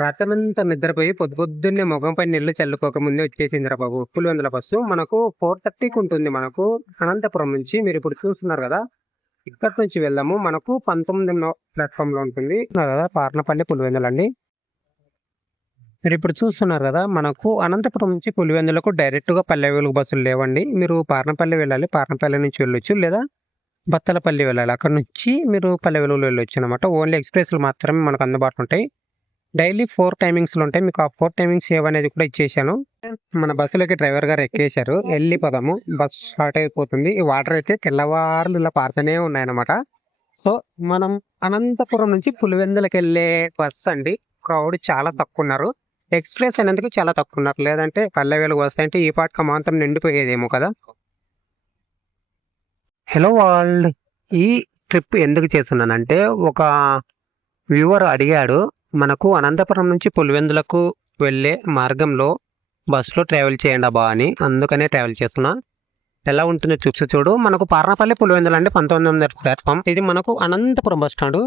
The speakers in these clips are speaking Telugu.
రాత్రంతా నిద్రపోయి పొద్దున్నే మొఖంపై నీళ్లు చల్లుకోకముందే వచ్చేసిందిరా బాబు పులివెందుల బస్సు. మనకు 4:30కి ఉంటుంది. మనకు అనంతపురం నుంచి మీరు ఇప్పుడు చూస్తున్నారు కదా, ఇక్కడి నుంచి వెళ్దాము. మనకు 19వ ప్లాట్ఫామ్ లో ఉంటుంది కదా, పార్నపల్లి పులివెందులు అండి. మీరు ఇప్పుడు చూస్తున్నారు కదా, మనకు అనంతపురం నుంచి పులివెందులకు డైరెక్ట్ గా పల్లె వెలుగు బస్సులు లేవండి. మీరు పార్నపల్లి వెళ్ళాలి, పార్నపల్లి నుంచి వెళ్ళొచ్చు, లేదా బత్తలపల్లి వెళ్ళాలి. అక్కడ నుంచి మీరు పల్లె వెలుగులు వెళ్ళొచ్చు అనమాట. ఓన్లీ ఎక్స్ప్రెస్లు మాత్రమే మనకు అందుబాటులో ఉంటాయి. డైలీ 4 టైమింగ్స్‌లో ఉంటాయి. మీకు ఆ 4 టైమింగ్స్ ఏవనేది కూడా ఇచ్చేసాను. మన బస్సులోకి డ్రైవర్ గారు ఎక్కేశారు. ఎళ్ళిపోదాము. బస్ స్టార్ట్ అయిపోతుంది. ఈ వాటర్ అయితే తెల్లవార్లు ఇలా పారుతూనే ఉన్నాయన్నమాట. సో, మనం అనంతపురం నుంచి పులివెందులకెళ్ళే బస్ అండి. క్రౌడ్ చాలా తక్కువున్నారు. ఎక్స్‌ప్రెస్ అయినందుకు చాలా తక్కువున్నారు. లేదంటే పల్లె వెలుగు బస్ అంటే ఈ పాటికి అమాంతం నిండిపోయేదేమో కదా! Hello world. ఈ ట్రిప్ ఎందుకు చేస్తున్నానంటే, ఒక వ్యూవర్ అడిగాడు, మనకు అనంతపురం నుంచి పులివెందులకు వెళ్ళే మార్గంలో బస్సులో ట్రావెల్ చేయండి అబ్బా అని. అందుకనే ట్రావెల్ చేస్తున్నా. ఎలా ఉంటుందో చూడు. మనకు పార్నపల్లి పులివెందులు అంటే 19వ ప్లాట్ఫామ్. ఇది మనకు అనంతపురం బస్ స్టాండ్.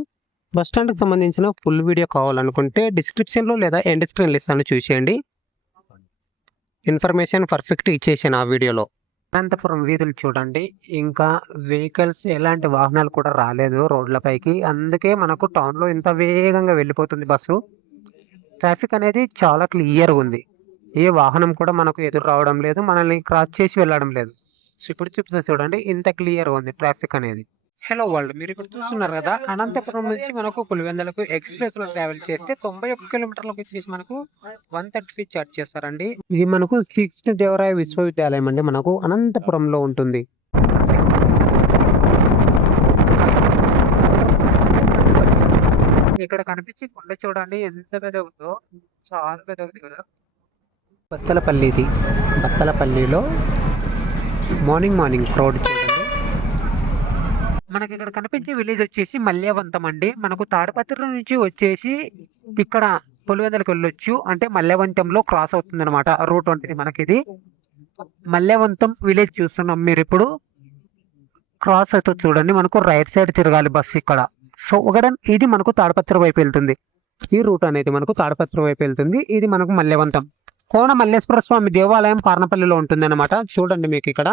బస్ స్టాండ్కి సంబంధించిన ఫుల్ వీడియో కావాలనుకుంటే డిస్క్రిప్షన్లో లేదా ఎండ్ స్క్రీన్ ఇస్తాను, చూసేయండి. ఇన్ఫర్మేషన్ పర్ఫెక్ట్ ఇచ్చేసాను ఆ వీడియోలో. అనంతపురం వీధులు చూడండి. ఇంకా వెహికల్స్ ఎలాంటి వాహనాలు కూడా రాలేదు రోడ్లపైకి. అందుకే మనకు టౌన్లో ఇంత వేగంగా వెళ్ళిపోతుంది బస్సు. ట్రాఫిక్ అనేది చాలా క్లియర్గా ఉంది. ఏ వాహనం కూడా మనకు ఎదురు రావడం లేదు, మనల్ని క్రాస్ చేసి వెళ్ళడం లేదు. సో ఇప్పుడు చూడండి, ఇంత క్లియర్గా ఉంది ట్రాఫిక్ అనేది. Hello world. మీరు ఇప్పుడు చూస్తున్నారు కదా, అనంతపురం నుంచి మనకు పులివెందులకు ఎక్స్ప్రెస్ లో ట్రావెల్ చేస్తే 91 కిలోమీటర్లకు వచ్చేసి మనకు 135 చార్జ్ చేస్తారండి. ఇది మనకు శ్రీకృష్ణదేవరాయ విశ్వవిద్యాలయం అండి, మనకు అనంతపురంలో ఉంటుంది. ఇక్కడ కనిపించే కొండ చూడండి ఎంత పెద్దదో, చాలా పెద్దది కదా. బత్తలపల్లి. ఇది బత్తలపల్లిలో మార్నింగ్ క్రౌడ్ చూడండి. మనకి ఇక్కడ కనిపించే విలేజ్ వచ్చేసి మల్యవంతం అండి. మనకు తాడిపత్రి నుంచి వచ్చేసి ఇక్కడ పులివెందులకు వెళ్ళొచ్చు. అంటే మల్యవంతంలో క్రాస్ అవుతుంది అనమాట రూట్ ఉంటుంది. మనకి ఇది మల్యవంతం విలేజ్ చూస్తున్నాం. మీరు ఇప్పుడు క్రాస్ అవుతుంది చూడండి. మనకు రైట్ సైడ్ తిరగాలి బస్సు ఇక్కడ. సో ఇది మనకు తాడిపత్రి వైపు వెళ్తుంది. ఈ రూట్ అనేది మనకు తాడిపత్రి వైపు వెళ్తుంది. ఇది మనకు మల్యవంతం. కోన మల్లేశ్వర స్వామి దేవాలయం పార్నపల్లిలో ఉంటుంది అనమాట. చూడండి మీకు ఇక్కడ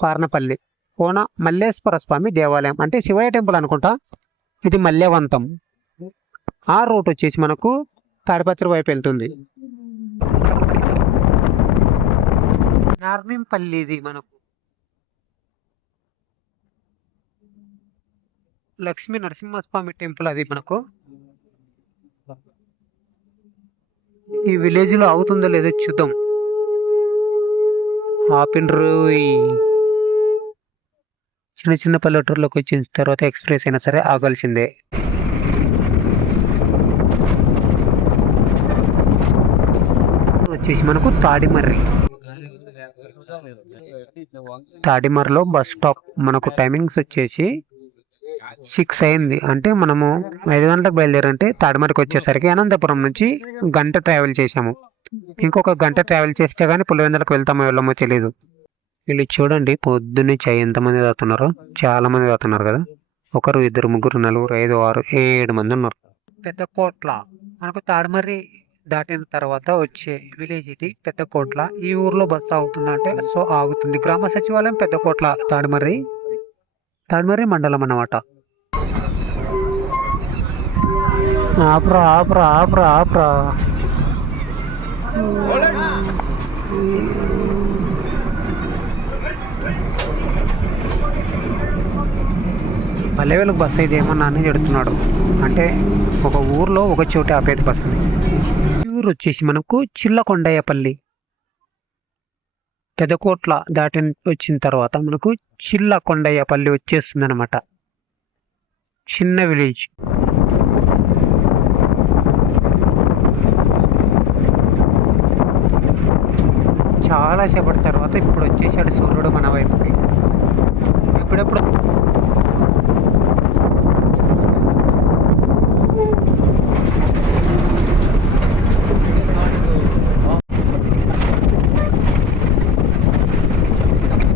పార్నపల్లి కోన మల్లేశ్వర స్వామి దేవాలయం అంటే శివయ్య టెంపుల్ అనుకుంటా. ఇది మల్యవంతం. ఆ రూట్ వచ్చేసి మనకు తాడిపత్రి వైపు వెళ్తుంది. నార్మింపల్లి. ఇది మనకు లక్ష్మీ నరసింహస్వామి టెంపుల్. అది మనకు ఈ విలేజ్ లో అవుతుందో లేదో చూద్దాం. చిన్న పల్లెటూరులోకి వచ్చిన తర్వాత ఎక్స్ప్రెస్ అయినా సరే ఆగాల్సిందే. వచ్చేసి మనకు తాడిమర్రిలో బస్ స్టాప్. మనకు టైమింగ్స్ వచ్చేసి 6 అయింది. అంటే మనము 5 గంటలకు బయలుదేరంటే తాడిమర్రికి వచ్చేసరికి అనంతపురం నుంచి గంట ట్రావెల్ చేసాము. ఇంకొక గంట ట్రావెల్ చేస్తే కానీ పులివెందులకు వెళ్తామో వెళ్ళమో తెలియదు. వీళ్ళు చూడండి పొద్దున్నే చాయ్ ఎంతమంది తాగుతున్నారో. చాలా మంది తాగుతున్నారు కదా. 1 2 3 4 5 6 7 మంది ఉన్నారు. పెద్ద కోట్ల మనకు తాడిమర్రి దాటిన తర్వాత వచ్చే విలేజ్ ఇది పెద్ద కోట్ల. ఈ ఊర్లో బస్సు ఆగుతుందంటే సో ఆగుతుంది. గ్రామ సచివాలయం పెద్ద కోట్ల, తాడిమర్రి మండలం అన్నమాట. ఆప్రా పల్లె వెలుగు బస్సు అయితే ఏమన్నా అని చెడుతున్నాడు. అంటే ఒక ఊర్లో ఒక చోట ఆపేది బస్సుని. ఈ ఊరు వచ్చేసి మనకు చిల్లకొండయ్యపల్లి. పెదకోట్ల దాటి వచ్చిన తర్వాత మనకు చిల్లకొండయ్యపల్లి వచ్చేస్తుంది అనమాట. చిన్న విలేజ్. చాలా సేపటి తర్వాత ఇప్పుడు వచ్చేసాడు సూర్యుడు మన వైపుకి. ఇప్పుడెప్పుడు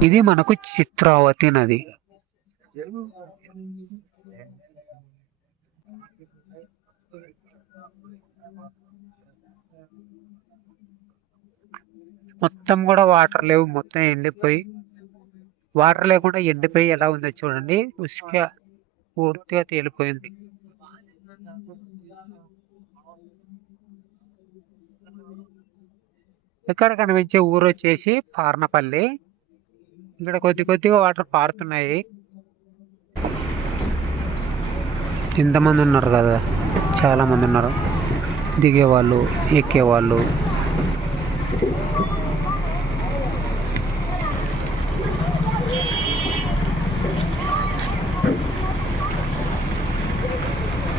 ఇది మనకు చిత్రావతి నది. మొత్తం కూడా వాటర్ లేవు, మొత్తం ఎండిపోయి, వాటర్ లేకుండా ఎండిపోయి ఎలా ఉందో చూడండి, ఉసుక పూర్తిగా తేలిపోయింది. ఇక్కడ కనిపించే ఊరు వచ్చేసి పార్నపల్లి. ఇక్కడ కొద్దిగా వాటర్ పారుతున్నాయి. ఇంతమంది ఉన్నారు కదా, చాలా మంది ఉన్నారు, దిగేవాళ్ళు, ఎక్కేవాళ్ళు.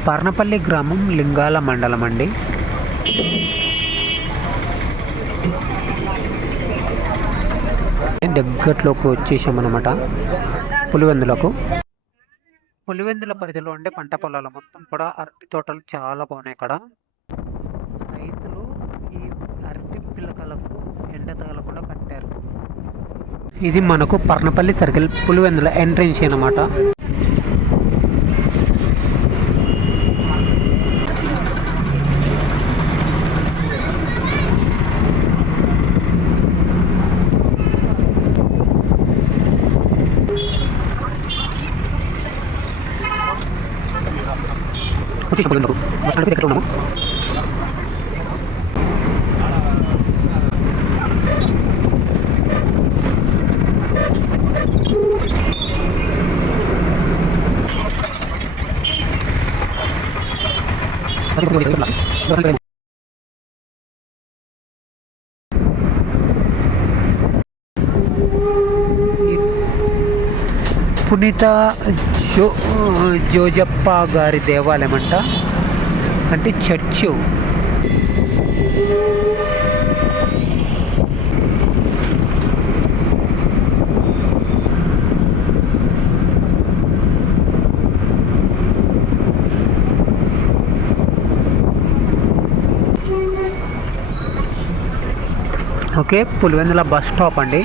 పార్నపల్లి గ్రామం లింగాల మండలం అండి. దగ్గరలోకి వచ్చేసామన్నమాట పులివెందులకు. పులివెందుల పరిధిలో ఉండే పంట పొలాలు మొత్తం కూడా అరటి తోటలు చాలా బాగున్నాయి. ఇక్కడ రైతులు ఈ అరటి పిల్లకలకు ఎండ తగలకుండా కట్టారు. ఇది మనకు పర్నపల్లి సర్కిల్ పులివెందుల ఎంట్రెన్స్ అన్నమాట. పునీత జోజప్ప గారి దేవాలయం అంట, అంటే church. Okay, Pulivendula bus stop అండి.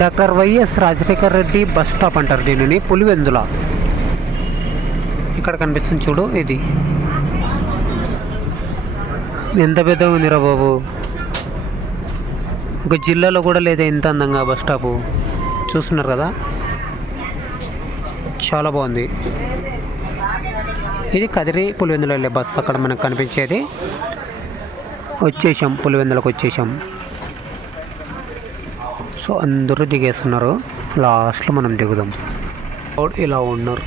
Doctor YS Rajasekhara Reddy bus stop అంటారు దీనిని, పులివెందుల. ఇక్కడ కనిపిస్తుంది చూడు, ఇది ఎంత పెద్దగా ఉందిరా బాబు, ఒక జిల్లాలో కూడా లేదా ఇంత అందంగా బస్ స్టాపు. చూస్తున్నారు కదా, చాలా బాగుంది. ఇది కదిరి పులివెందుల వెళ్ళే బస్సు అక్కడ మనకు కనిపించేది. వచ్చేసాం, పులివెందులకు వచ్చేసాం. సో అందరూ దిగేస్తున్నారు, లాస్ట్లో మనం దిగుదాం. ఇలా ఉన్నారు,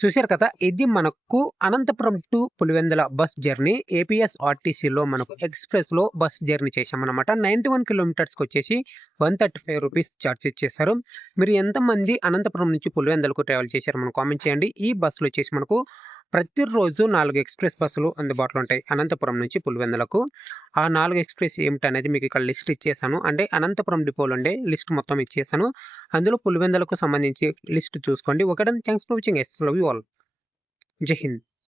చూశారు కదా. ఇది మనకు Anantapuram to Pulivendula bus journey. ఏపీఎస్ఆర్టీసీలో మనకు ఎక్స్ప్రెస్లో బస్ జర్నీ చేసామన్నమాట. 91 కిలోమీటర్స్కి వచ్చేసి 135 రూపీస్ ఛార్జ్ చేశారు. మీరు ఎంతమంది అనంతపురం నుంచి పులివెందులకు ట్రావెల్ చేశారు మనం కామెంట్ చేయండి. ఈ బస్సులో వచ్చేసి మనకు ప్రతిరోజు 4 ఎక్స్ప్రెస్ బస్సులు అందుబాటులో ఉంటాయి అనంతపురం నుంచి పులివెందులకు. ఆ 4 ఎక్స్ప్రెస్ ఏమిటనేది మీకు ఇక్కడ లిస్ట్ ఇచ్చేసాను, అంటే అనంతపురం డిపోలో ఉండే లిస్ట్ మొత్తం ఇచ్చేసాను. అందులో పులివెందులకు సంబంధించి లిస్ట్ చూసుకోండి. Okay, thanks for watching. Yes, love you all. Jai Hind.